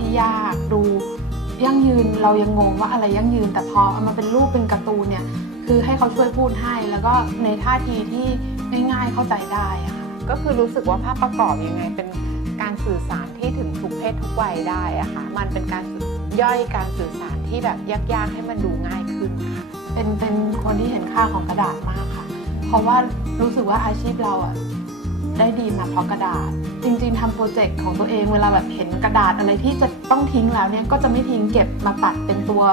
ที่ยาก ดูยั่งยืนเรายังงงว่าอะไรยั่งยืน แต่พอเอามาเป็นรูปเป็นการ์ตูนเนี่ยคือให้เขาช่วยพูดให้แล้วก็ในท่าทีที่ง่ายๆเข้าใจได้อะค่ะก็คือรู้สึกว่าภาพประกอบยังไงเป็นการสื่อสารที่ถึงทุกเพศทุกวัยได้อะค่ะมันเป็นการย่อยการสื่อสารที่แบบยากๆให้มันดูง่ายขึ้นค่ะเป็นเป็นคนที่เห็นค่าของกระดาษมากค่ะ เพราะว่ารู้สึกว่าอาชีพเราอะ ได้ดีมาเพราะกระดาษ จริงๆทำโปรเจกต์ของตัวเองเวลาแบบเห็นกระดาษอะไรที่จะต้องทิ้งแล้วเนี่ยก็จะไม่ทิ้งเก็บมาตัดเป็นตัว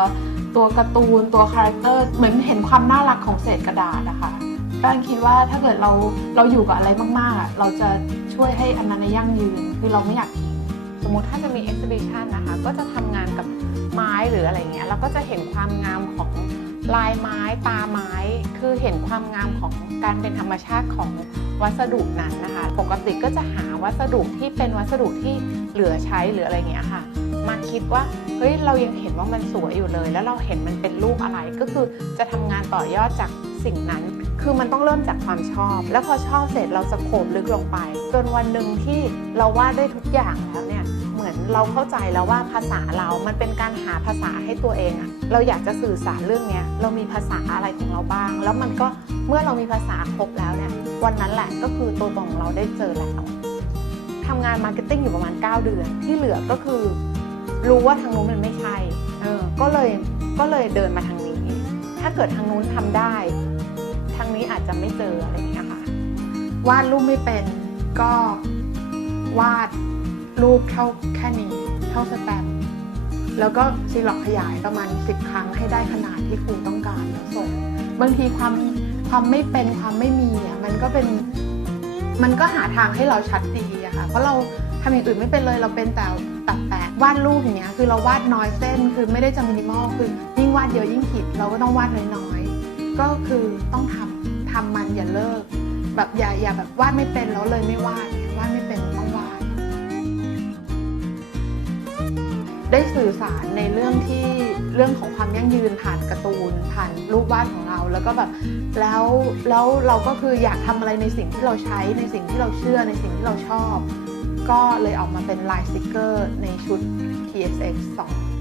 ตัวการ์ตูนตัวคาแรคเตอร์เหมือนเห็นความน่ารักของเศษกระดาษนะคะก็คิดว่าถ้าเกิดเราเราอยู่กับอะไรมากๆ เราจะช่วยให้อันนั้นยั่งยืนคือเราไม่อยากทิ้งสมมติถ้าจะมี exhibition นนะคะก็จะทำงานกับไม้หรืออะไรเงี้ยแล้วก็จะเห็นความงามของ ลายไม้ตาไม้คือเห็นความงามของการเป็นธรรมชาติของวัสดุนั้นนะคะ ปกติก็จะหาวัสดุที่เป็นวัสดุที่เหลือใช้หรืออะไรเงี้ยค่ะ มาคิดว่าเฮ้ยเรายังเห็นว่ามันสวยอยู่เลย แล้วเราเห็นมันเป็นรูปอะไรก็คือจะทำงานต่อยอดจากสิ่งนั้น คือมันต้องเริ่มจากความชอบ แล้วพอชอบเสร็จเราจะโขบลึกลงไป จนวันหนึ่งที่เราวาดได้ทุกอย่างแล้วเนี่ย เหมือนเราเข้าใจแล้วว่าภาษาเรา มันเป็นการหาภาษาให้ตัวเองอะเราอยากจะสื่อสารเรื่องเนี้ยเรามีภาษาอะไรของเราบ้าง แล้วมันก็เมื่อเรามีภาษาครบแล้วเนี่ย วันนั้นแหละก็คือตัวตนของเราได้เจอแล้วทำงานมาร์เก็ตติ้งอยู่ประมาณ 9 เดือน ที่เหลือก็คือ รู้ว่าทางนู้นมันไม่ใช่ เออ ก็เลยก็เลยเดินมาทางนี้ ถ้าเกิดทางนู้นทำได้ ทางนี้อาจจะไม่เจออะไรอย่างเงี้ยค่ะวาดรูปไม่เป็นก็วาด รูปเท่าแค่นี้ เท่าสแตมป์แล้วก็ซีล็อกขยายประมาณ 10 ครั้งให้ได้ขนาดที่ครูต้องการแล้วส่งบางทีความความไม่เป็นความไม่มีอะมันก็เป็นมันก็หาทางให้เราชัดดีอะค่ะเพราะเราทำอย่างอื่นไม่เป็นเลยเราเป็นแต่ตัดแปะวาดรูปอย่างเงี้ยคือเราวาดน้อยเส้นคือไม่ได้จะมินิมอลคือยิ่งวาดเยอะยิ่งผิด เราก็ต้องวาดน้อยๆก็คือต้องทำทำมันอย่าเลิก แบบอย่าอย่าแบบวาดไม่เป็นแล้วเลยไม่วาดวาดไม่เป็น ได้สื่อสารในเรื่องที่เรื่องของความยั่งยืนผ่านการ์ตูนผ่านรูปวาดของเรา แล้วก็แบบแล้วแล้วเราก็คืออยากทำอะไรในสิ่งที่เราใช้ในสิ่งที่เราเชื่อในสิ่งที่เราชอบ ก็เลยออกมาเป็นลายสติกเกอร์ในชุด TSX 2